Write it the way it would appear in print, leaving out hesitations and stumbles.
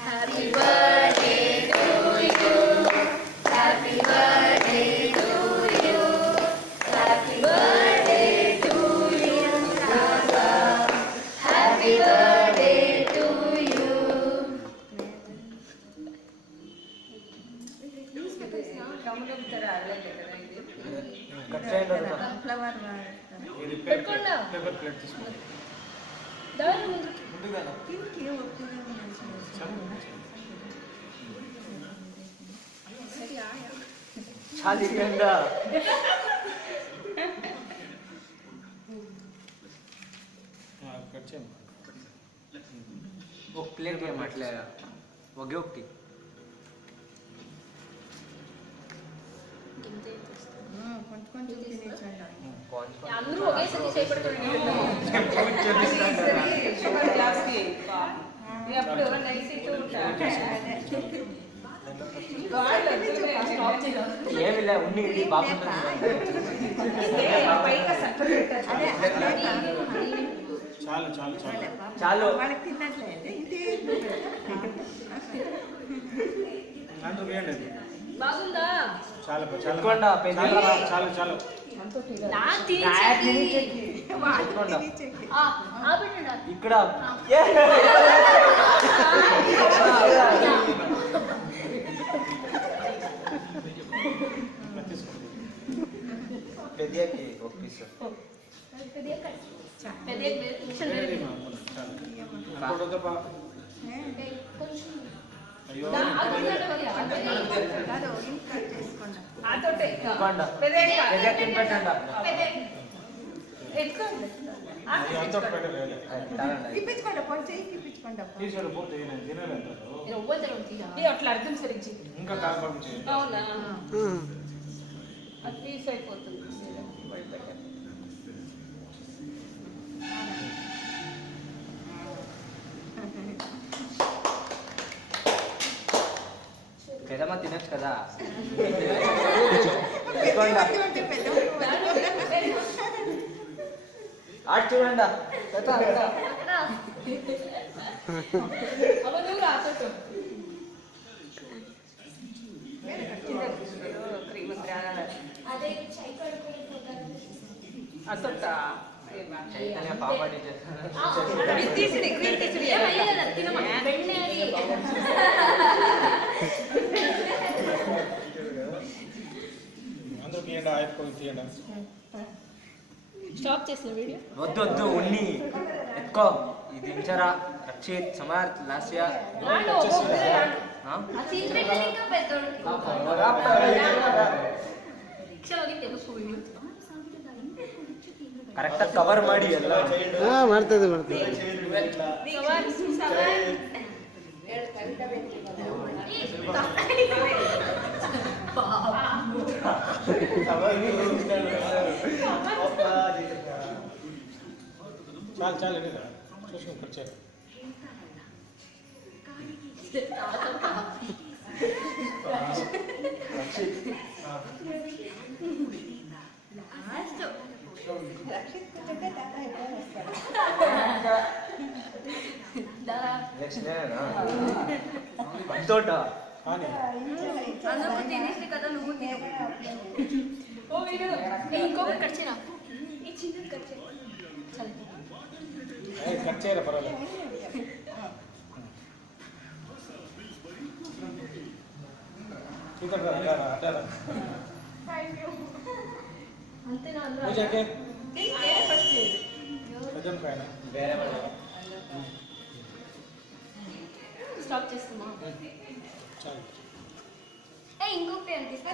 Happy birthday to you. Happy birthday to you. Happy birthday to you, Raga. Happy birthday to you. Flower paper plate తీసుకోండి. ఒక plate ఏం అట్లా ఒకే ఒకటి అందరూ ఒకేసారి చేయబడుతుంది. ఏమి లే ఉన్ని ఇది బాగుంటుంది. చాలు చాలు చాలు చాలు వాళ్ళకి తిన్నట్లేదు అందుకు వేయండి అది. బాగుందా? చాలు పెట్టుకోండా, పెద్దగా. చాలు చాలు ఇక్కడ పెద్దకి ఒక పీస్ అయ్యో ఇప్పించుకోండి కొంచెం ఇప్పించుకోండి తీసుకొని పోతే నేను తినలేదు అట్లా అర్థం సరించి ఇంకా కాకపోతే చేయండి. అవునా అది పీస్ అయిపోతుంది. పెద్దమ్మ తినచ్చు కదా. ఆట చూడండి చైతన్య పాపాడి అందరూ తీయండి ఆయుర్కొని తీయండి. స్టాప్ చేసిన వీడియో వద్దు వద్దు ఉన్ని ఎత్తుకో ఇది దించరా రక్షిత్ సమర్థ్ లాస్య ಕರೆಕ್ಟ್ ಕವರ್ ಮಾಡಿ ಎಲ್ಲ ಮಾಡ್ತದೆ చాలు చాలు చూసుకుని కూర్చోరు. అంతోట ఇంకొకటి కట్ చేయరా ఈ చిన్నది కట్ చేయ కట్ చేయరా పర్వాలేదు. అంతేనా పూజకి వేరే స్టాప్ చేస్తున్నా చాలు ఇంకొకటి అనిపిస్తా